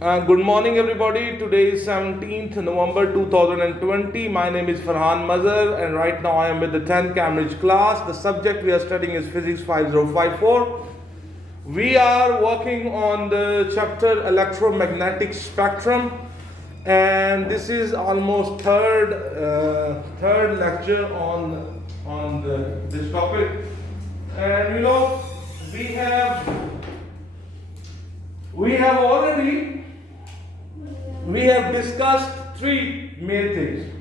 Good morning, everybody. Today is 17th November 2020. My name is Farhan Mazhar, and right now I am with the 10th Cambridge class. The subject we are studying is Physics 5054. We are working on the chapter Electromagnetic Spectrum, and this is almost third lecture on this topic. And we have discussed three main things.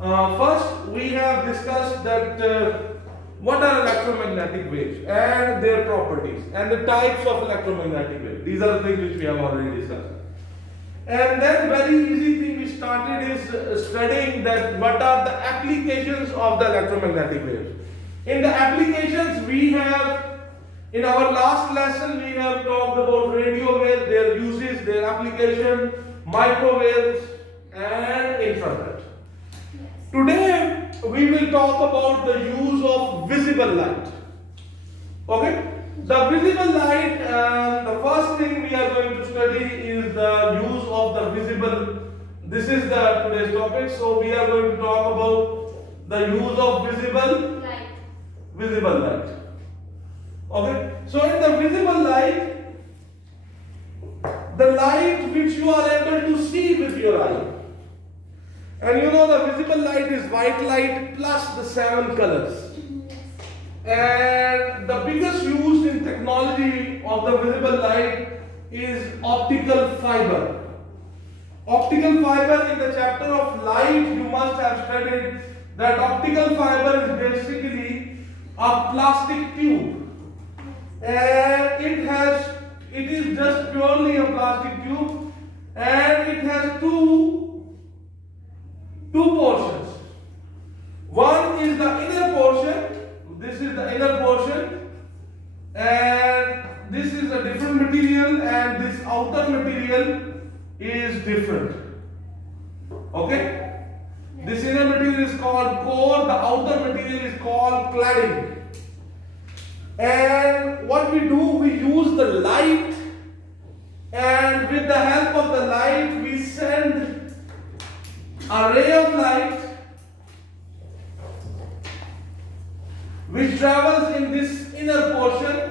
First, we have discussed that what are electromagnetic waves and their properties and the types of electromagnetic waves. These are the things which we have already discussed. And then very easy thing we started is studying that what are the applications of the electromagnetic waves. In the applications we have, in our last lesson we have talked about radio waves, their uses, their application, microwaves and infrared. Today we will talk about the use of visible light. Okay? The visible light, the first thing we are going to study is the use of the visible. This is the today's topic. So we are going to talk about the use of visible light. Okay? So in the visible light, the light which you are able to see with your eye. And the visible light is white light plus the 7 colors. And the biggest use in technology of the visible light is optical fiber. Optical fiber, in the chapter of light you must have studied that optical fiber is basically a plastic tube. And it is just purely a plastic tube, and it has two portions. One is the inner portion. This is the inner portion, and this is a different material, and this outer material is different. Okay? This inner material is called core, the outer material is called cladding. And what we do, we use the light, and with the help of the light we send a ray of light which travels in this inner portion.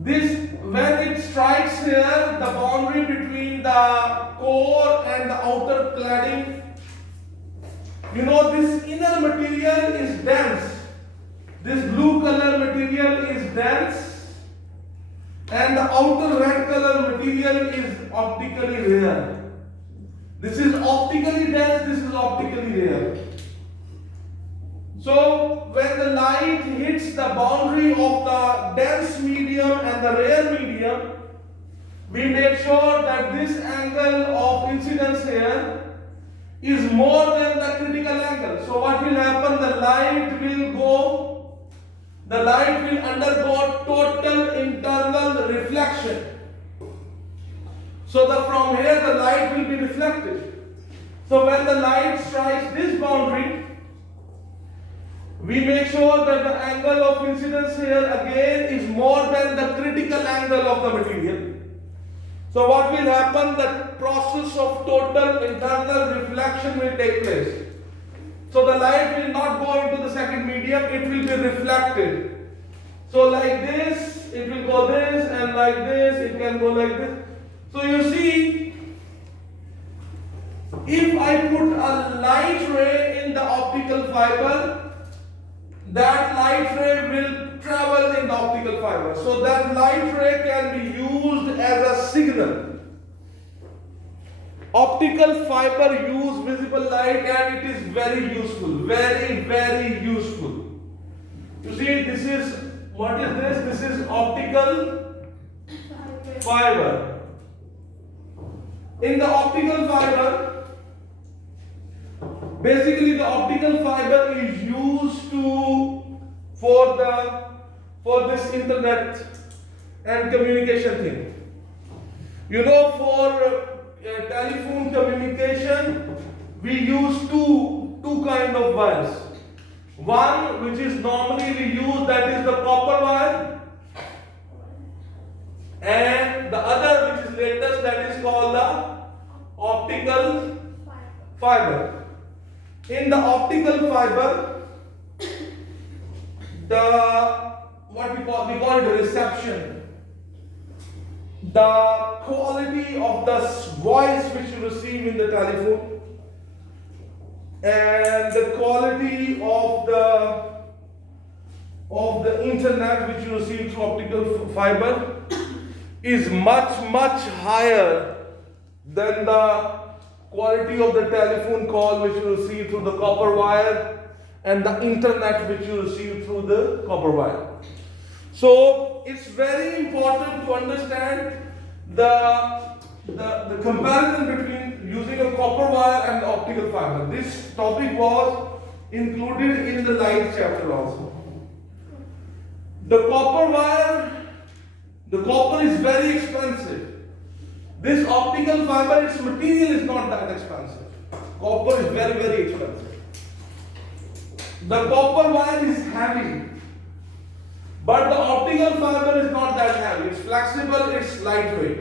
This, when it strikes here, the boundary between the core and the outer cladding, this inner material is dense. This blue color material is dense, and the outer red color material is optically rare. This is optically dense, this is optically rare. So when the light hits the boundary of the dense medium and the rare medium, we make sure that this angle of incidence here is more than the critical angle. So what will happen? The light will undergo total internal reflection. So from here the light will be reflected. So when the light strikes this boundary, we make sure that the angle of incidence here again is more than the critical angle of the material. So what will happen? The process of total internal reflection will take place. So the light will not go into the second medium, it will be reflected. So like this, it will go this, and like this, it can go like this. So you see, if I put a light ray in the optical fiber, that light ray will travel in the optical fiber. So that light ray can be used as a signal. Optical fiber use visible light, and it is very useful, very, very useful. You see, this is, what is this? This is optical fiber. In the optical fiber, basically the optical fiber is used for this internet and communication thing. For telephone communication, we use two kind of wires. One which is normally we use, that is the copper wire, and the other which is latest fiber. In the optical fiber, the what we call it reception. The quality of the voice which you receive in the telephone and the quality of the internet which you receive through optical fiber is much higher than the quality of the telephone call which you receive through the copper wire and the internet which you receive through the copper wire. So it's very important to understand the comparison between using a copper wire and optical fiber. This topic was included in the light chapter also. The copper is very expensive. This optical fiber, its material is not that expensive. Copper is very expensive. The copper wire is heavy, but the optical fiber is not that heavy. It's flexible, it's lightweight.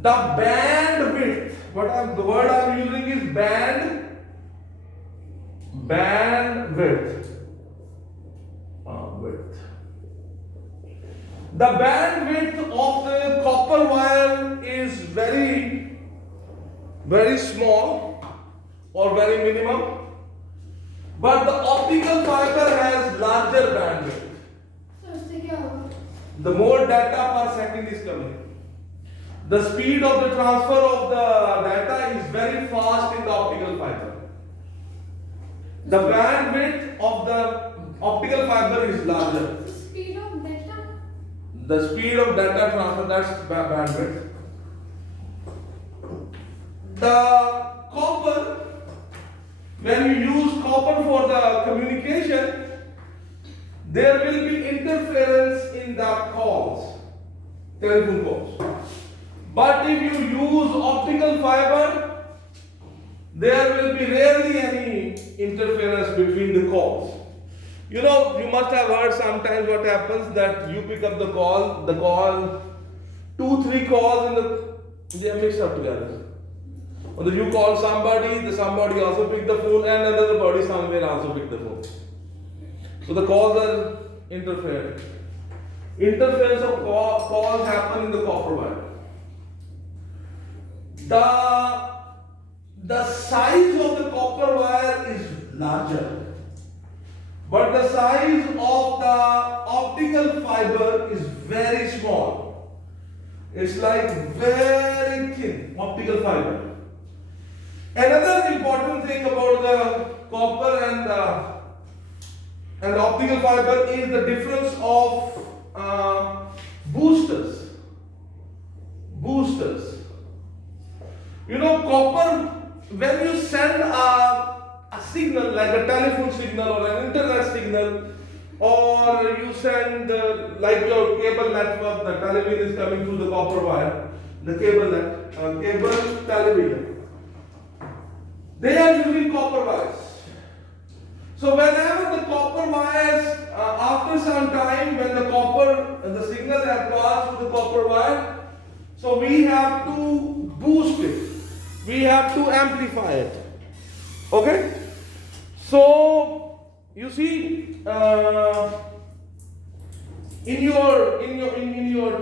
The bandwidth, the word I'm using is bandwidth. The bandwidth of the copper wire is very small or very minimum, but the optical fiber has larger bandwidth. The more data per second is coming. The speed of the transfer of the data is very fast in the optical fiber. The bandwidth of the optical fiber is larger. The speed of data transfer, that's bandwidth. The copper, when you use copper for the communication, there will be interference in the calls, telephone calls. But if you use optical fiber, there will be rarely any interference between the calls. You know, you must have heard sometimes what happens that you pick up the call, 2-3 calls they are mixed up together. Or you call somebody, the somebody also pick the phone and another body somewhere also pick the phone. So the calls are interfered. Interference of calls happen in the copper wire. The size of the copper wire is larger, but the size of the optical fiber is very small. It's like very thin optical fiber. Another important thing about the copper and the optical fiber is the difference of boosters. You know, copper, when you send a signal like a telephone signal or an internet signal, or you send like your cable network, the television is coming through the copper wire, the cable television, they are using copper wires. So whenever the copper wires, after some time when the signal has passed through the copper wire, so we have to boost it. We have to amplify it. Okay? So you see, in your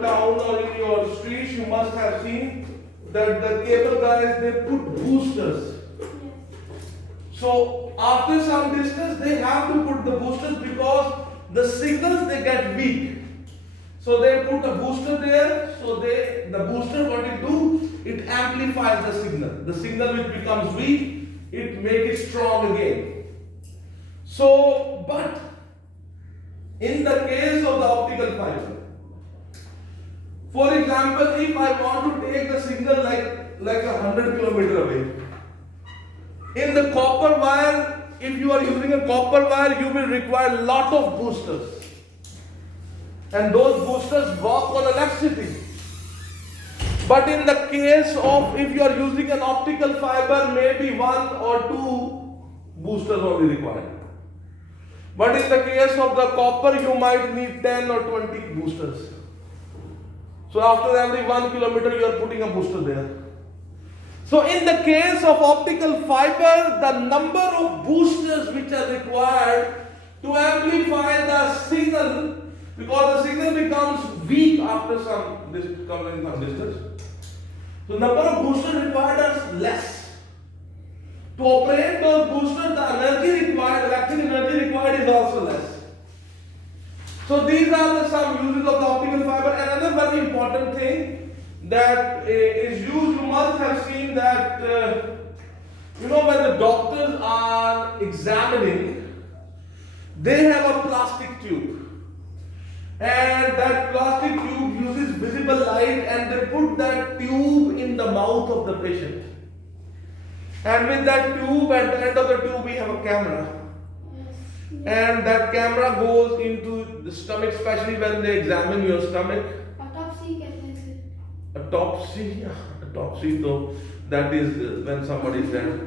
town or in your streets, you must have seen that the cable guys, they put boosters. So after some distance, they have to put the boosters because the signals they get weak. So they put a booster there. So the booster, what it do? It amplifies the signal. The signal which becomes weak, it makes it strong again. So, but in the case of the optical fiber, for example, if I want to take the signal like 100 kilometers away, in the copper wire, if you are using a copper wire, you will require a lot of boosters. And those boosters work on electricity. But in the case of, if you are using an optical fiber, maybe 1 or 2 boosters only required. But in the case of the copper, you might need 10 or 20 boosters. So after every 1 kilometer, you are putting a booster there. So in the case of optical fiber, the number of boosters which are required to amplify the signal, because the signal becomes weak after some covering some distance. So number of boosters required are less. To operate those boosters, the energy required, electric energy required is also less. So these are some uses of the optical fiber. Another very important thing that is used, you must have seen that when the doctors are examining, they have a plastic tube, and that plastic tube uses visible light, and they put that tube in the mouth of the patient, and with that tube, at the end of the tube we have a camera, and that camera goes into the stomach, especially when they examine your stomach. Autopsy, though, that is when somebody is dead.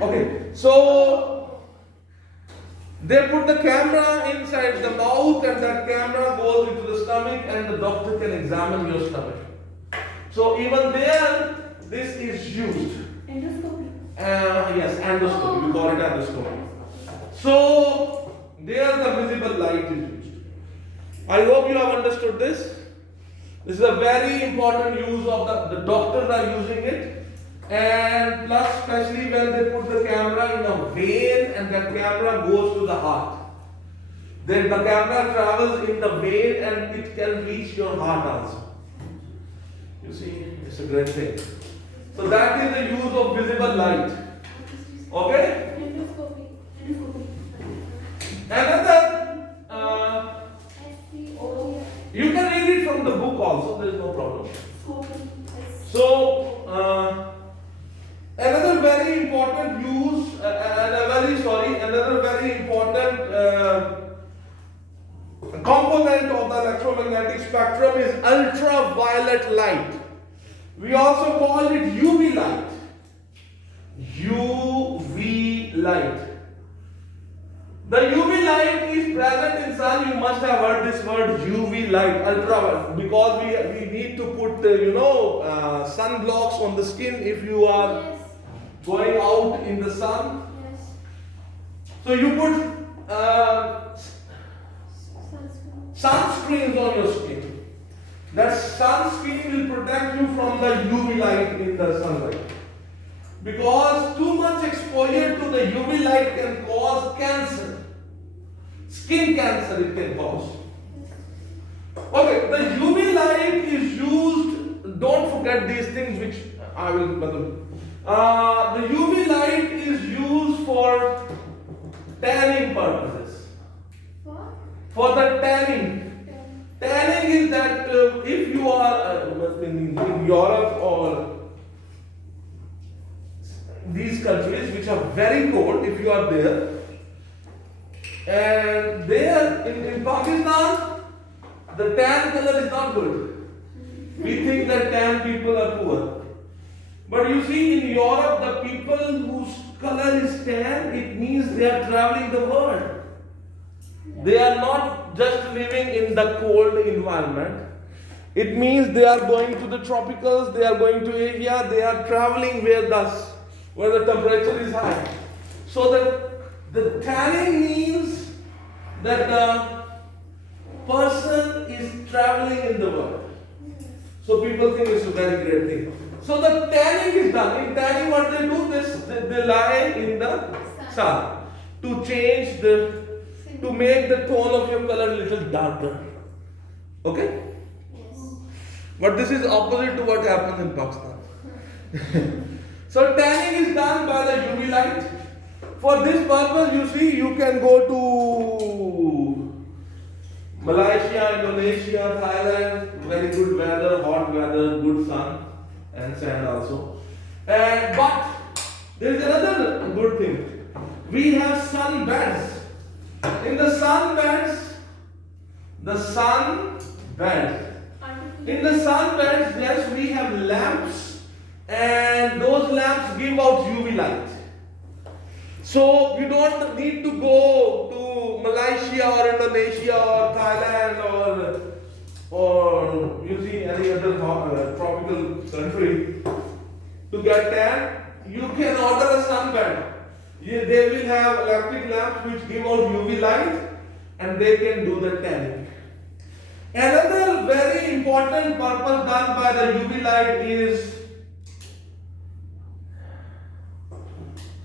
Okay, so they put the camera inside the mouth, and that camera goes into the stomach, and the doctor can examine your stomach. So even there, this is used. Endoscopy. Yes, endoscopy. We call it endoscopy. So there, the visible light is used. I hope you have understood this. This is a very important use of the doctors are using it, and plus especially when they put the camera in a vein and the camera goes to the heart. Then the camera travels in the vein and it can reach your heart also. You see, it's a great thing. So that is the use of visible light. Okay? Another you can read it from the book also, there is no problem. So, another very important use, another very important component of the electromagnetic spectrum is ultraviolet light. We also call it UV light. UV light. The UV light is present in sun. You must have heard this word UV light, ultraviolet, because we need to put sunblocks on the skin if you are going out in the sun. So you put sunscreens on your skin. That sunscreen will protect you from the UV light in the sunlight. Because too much exposure to the UV light can cause cancer. Skin cancer it can cause. Okay, the UV light is used, don't forget these things which I will the UV light is used for tanning purposes. What? For the tanning. Tanning is that if you are in Europe or these countries which are very cold, if you are there, and there in Pakistan, the tan color is not good. We think that tan people are poor. But you see, in Europe, the people whose color is tan, it means they are traveling the world. They are not just living in the cold environment. It means they are going to the tropicals, they are going to Asia, they are traveling where the temperature is high. So the tanning means that the person is traveling in the world. So people think it's a very great thing. So the tanning is done. In tanning, what they do, they lie in the sun to change to make the tone of your color a little darker. Okay? Yes. But this is opposite to what happens in Pakistan. So tanning is done by the UV light. For this purpose, you see, you can go to Malaysia, Indonesia, Thailand, very good weather, hot weather, good sun and sand also. But there is another good thing. We have sun beds. In the sun beds, yes, we have lamps, and those lamps give out UV light. So you don't need to go to Malaysia or Indonesia or Thailand or you see any other tropical country to to get tan, you can order a sunbed. They will have electric lamps which give out UV light and they can do the tanning. Another very important purpose done by the UV light is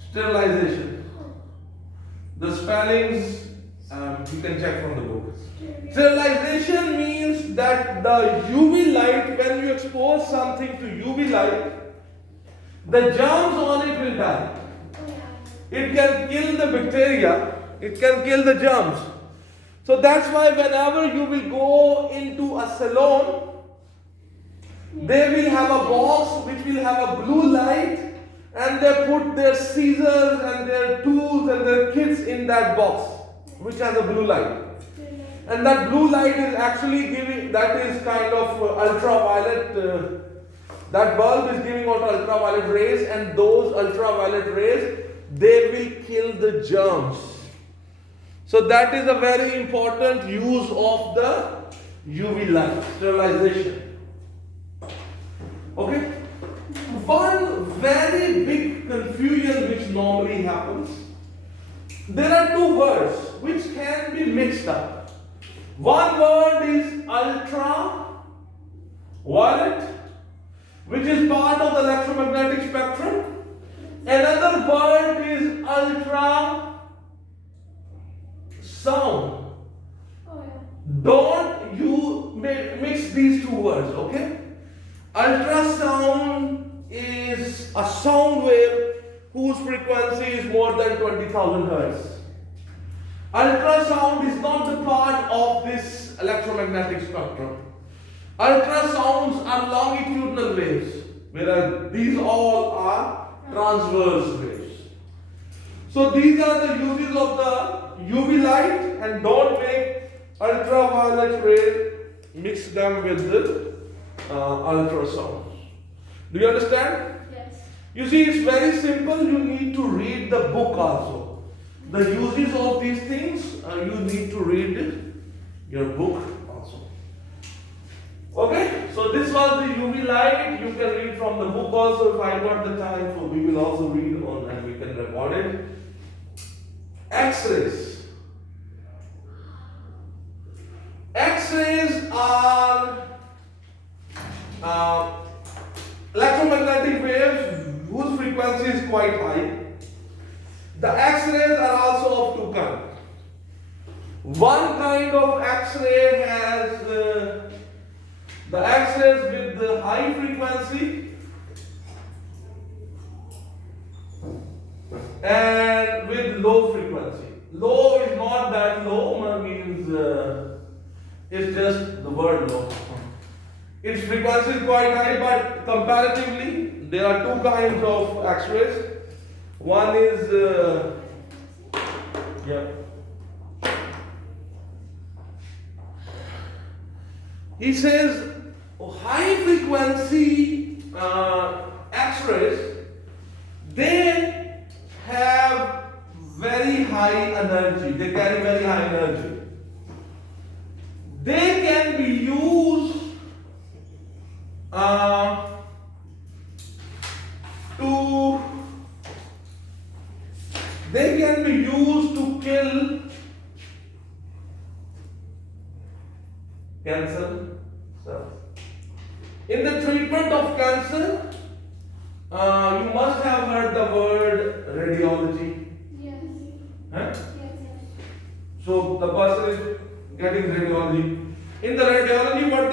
sterilization. The spellings you can check from the book. Sterilization means that the UV light, when you expose something to UV light, the germs on it will die. It can kill the bacteria, it can kill the germs. So that's why whenever you will go into a salon, they will have a box which will have a blue light, and they put their scissors and their tools and their kits in that box which has a blue light. And that blue light is actually giving, that is kind of ultraviolet, that bulb is giving out ultraviolet rays, and those ultraviolet rays, they will kill the germs. So that is a very important use of the UV light, sterilization. Okay? One very big confusion which normally happens, there are two words which can be mixed up. One word is ultraviolet, which is part of the electromagnetic spectrum. Another word is ultrasound. Don't you mix these two words, okay? Ultrasound is a sound wave whose frequency is more than 20,000 hertz. Ultrasound is not the part of this electromagnetic spectrum. Ultrasounds are longitudinal waves, whereas these all are transverse waves. So these are the uses of the UV light, and don't make ultraviolet rays, mix them with the ultrasound. Do you understand? Yes. You see, it's very simple. You need to read the book also. The uses of these things, you need to read your book also. Okay, so this was the UV light. You can read from the book also if I got the time. So we will also read on and we can record it. X-rays. X-rays are electromagnetic waves whose frequency is quite high. The X-rays are also of two kinds. One kind of X-ray has the X-rays with the high frequency and with low frequency. Low is not that low, means it's just the word low. Its frequency is quite high, but comparatively, there are two kinds of X-rays. One is, he says, high frequency X-rays, they have very high energy, they carry very high energy. They can be used to kill cancer cells. In the treatment of cancer, you must have heard the word radiology. Yes. Huh? Yes. So the person is getting radiology. In the radiology, what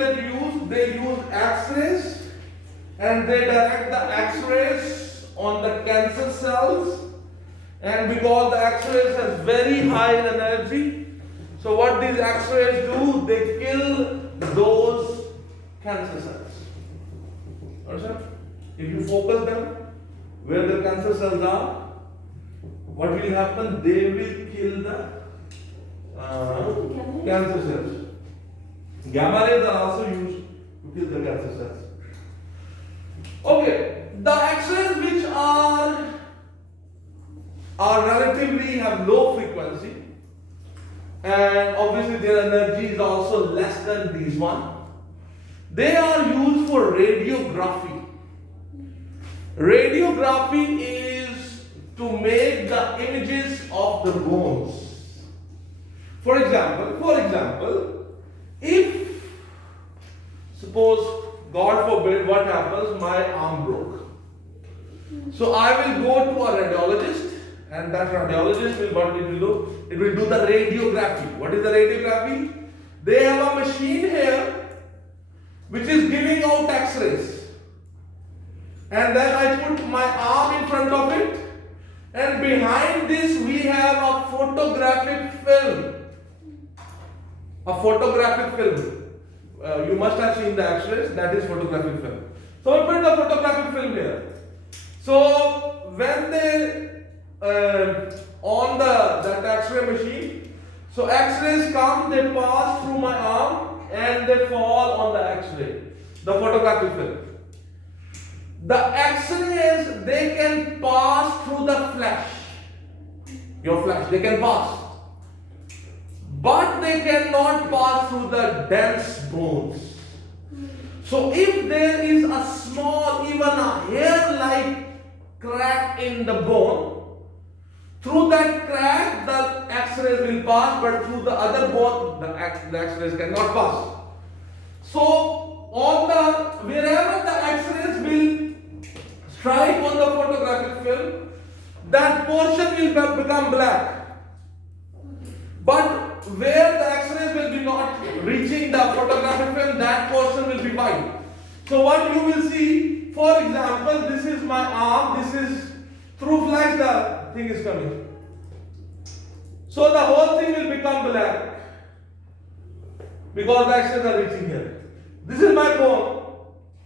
they use X-rays, and they direct the X-rays on the cancer cells. And because the X-rays has very high energy, so what these X-rays do, they kill those cancer cells. Understand? If you focus them where the cancer cells are, what will happen? They will kill the cancer cells. Gamma rays are also used to kill the cancer cells. Okay, the X-rays which are relatively have low frequency, and obviously their energy is also less than these one. They are used for radiography. Radiography is to make the images of the bones. For example, if suppose God forbid what happens, my arm broke. So I will go to a radiologist, and that radiologist will what it will do? It will do the radiography. What is the radiography? They have a machine here which is giving out X-rays. And then I put my arm in front of it, and behind this we have a photographic film. A photographic film. You must have seen the X-rays, that is photographic film. So I put the photographic film here. So when they on that X-ray machine, so X-rays come, they pass through my arm and they fall on the X-ray, the photographic film. The X-rays, they can pass through the flesh, your flesh, they can pass. But they cannot pass through the dense bones. So if there is a small, even a hair-like crack in the bone, through that crack the X-rays will pass, but through the other bone the X-rays cannot pass. So wherever the X-rays will strike on the photographic film, that portion will become black. But where the X-rays will be not reaching the photographic film, that portion will be white. So what you will see, for example, this is my arm, this is through flash the thing is coming. So the whole thing will become black because the X-rays are reaching here. This is my bone,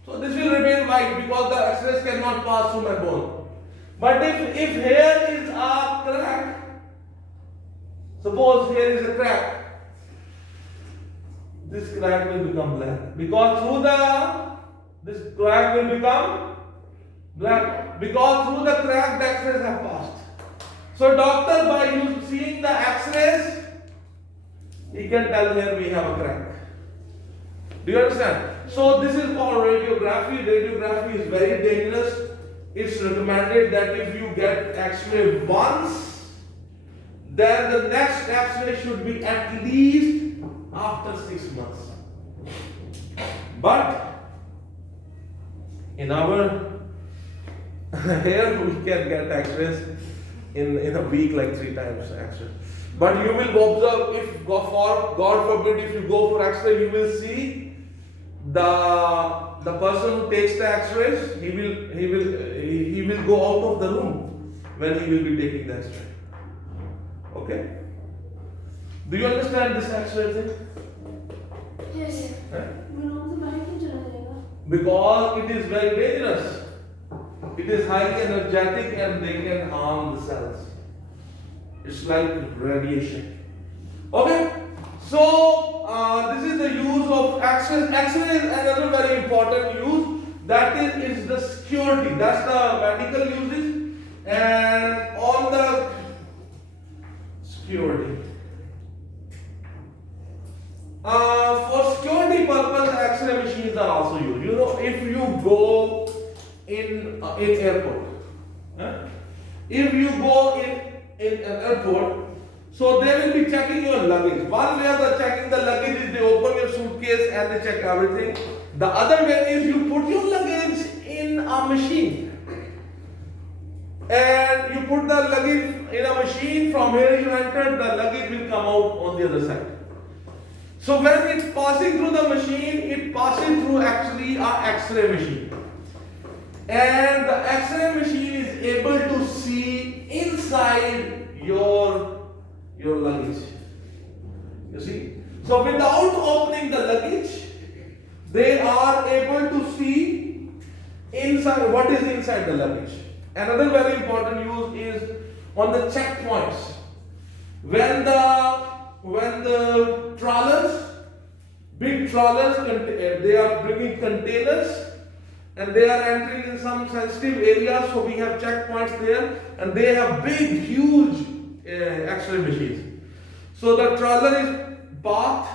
so this will remain white because the X-rays cannot pass through my bone. But if here is a crack, suppose here is a crack, this crack will become black because this crack will become black because through the crack the X-rays have passed. So doctor, by seeing the X-rays, he can tell here we have a crack. Do you understand? So this is called radiography. Radiography is very dangerous. It's recommended that if you get X-ray once, then the next X-ray should be at least after 6 months. But in our here we can get X-rays in a week, like 3 times X-ray. But you will observe, if God forbid, if you go for X-ray, you will see the person who takes the X-rays, he will go out of the room when he will be taking the X-ray. Okay? Do you understand this X-ray thing? Yes. Because it is very dangerous. It is highly energetic and they can harm the cells. It's like radiation. Okay? So, this is the use of X-ray. X-ray is another very important use. That is the security. That's the medical uses. And on the security. For security purpose, X-ray machines are also used. You know, if you go in airport, if you go in an airport, so they will be checking your luggage. One way of checking the luggage is they open your suitcase and they check everything. The other way is you put your luggage in a machine. And you put the luggage in a machine, from where you enter, the luggage will come out on the other side. So when it's passing through the machine, it passes through actually a X-ray machine. And the X-ray machine is able to see inside your luggage. You see? So without opening the luggage, they are able to see inside what is inside the luggage. Another very important use is on the checkpoints. When the trawlers, big trawlers, they are bringing containers and they are entering in some sensitive areas, so we have checkpoints there, and they have big, huge X-ray machines. So the trawler is parked,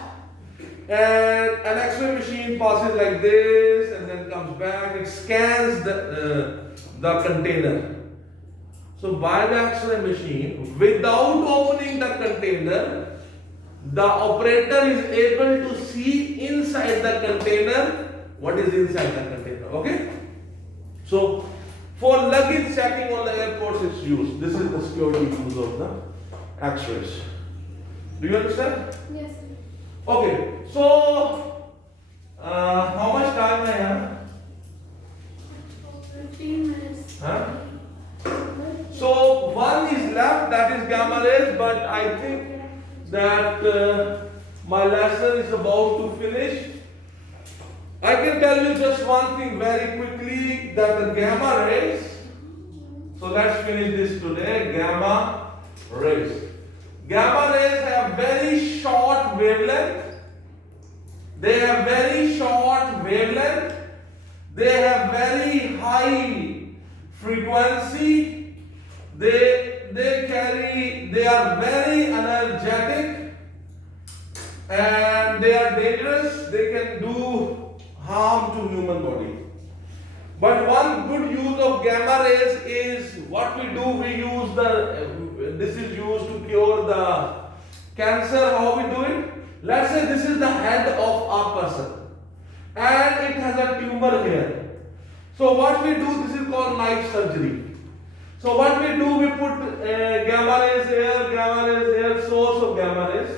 and an X-ray machine passes like this, and then comes back. It scans the container. So by the X-ray machine, without opening the container, the operator is able to see inside the container what is inside the container. Okay? So for luggage checking on the airports it's used. This is the security use of the X-rays. Do you understand? Yes. Okay. So how much time I have? 15 minutes. Huh? So one is left, that is gamma rays, but I think that my lesson is about to finish. I can tell you just one thing very quickly, that the gamma rays, so let's finish this today, gamma rays. Gamma rays have very short wavelength. They have very short wavelength. They have very high frequency. They are very energetic and they are dangerous. They can do harm to human body. But one good use of gamma rays is what we do. We use this is used to cure the cancer. How we do it? Let's say this is the head of a person and it has a tumor here. So what we do, this is called knife surgery. So what we do, we put gamma rays here, source of gamma rays.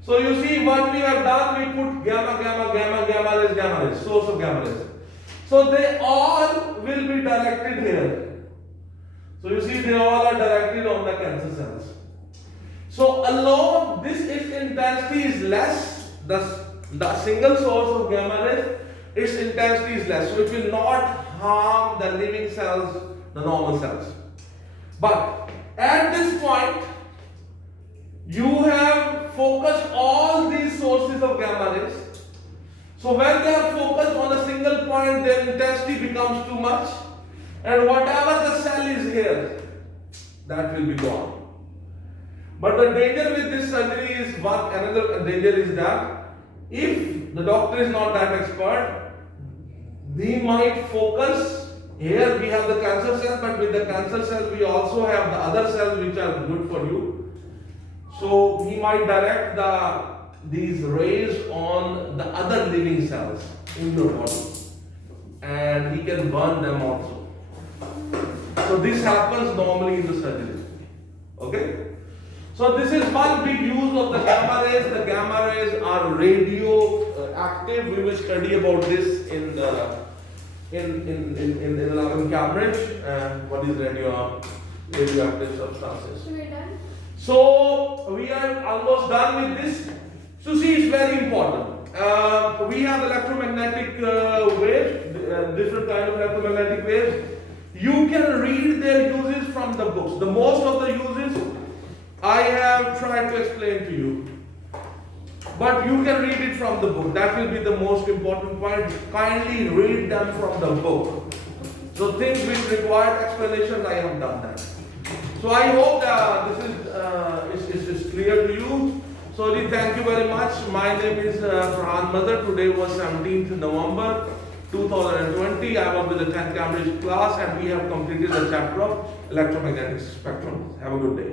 So you see what we have done, we put gamma rays, source of gamma rays. So they all will be directed here. So you see they all are directed on the cancer cells. So alone this intensity is less, the single source of gamma rays, its intensity is less. So it will not harm the living cells, the normal cells. But at this point, you have focused all these sources of gamma rays. So when they are focused on a single point, their intensity becomes too much, and whatever the cell is here, that will be gone. But the danger with this surgery is another danger is that if the doctor is not that expert, he might focus. Here we have the cancer cell, but with the cancer cell we also have the other cells which are good for you. So he might direct these rays on the other living cells in your body, and he can burn them also. So this happens normally in the surgery. Okay? So this is one big use of the gamma rays. The gamma rays are radioactive. We will study about this in 11th Cambridge. What is radioactive substances? So we're done? So we are almost done with this. So see, it's very important. We have electromagnetic waves, different kind of electromagnetic waves. You can read their uses from the books. The most of the uses I have tried to explain to you. But you can read it from the book. That will be the most important point. Kindly read them from the book. So things which require explanations, I have done that. So I hope this is clear to you. So thank you very much. My name is Farhan Madar. Today was 17th November 2020. I was with the 10th Cambridge class and we have completed the chapter of electromagnetic spectrum. Have a good day.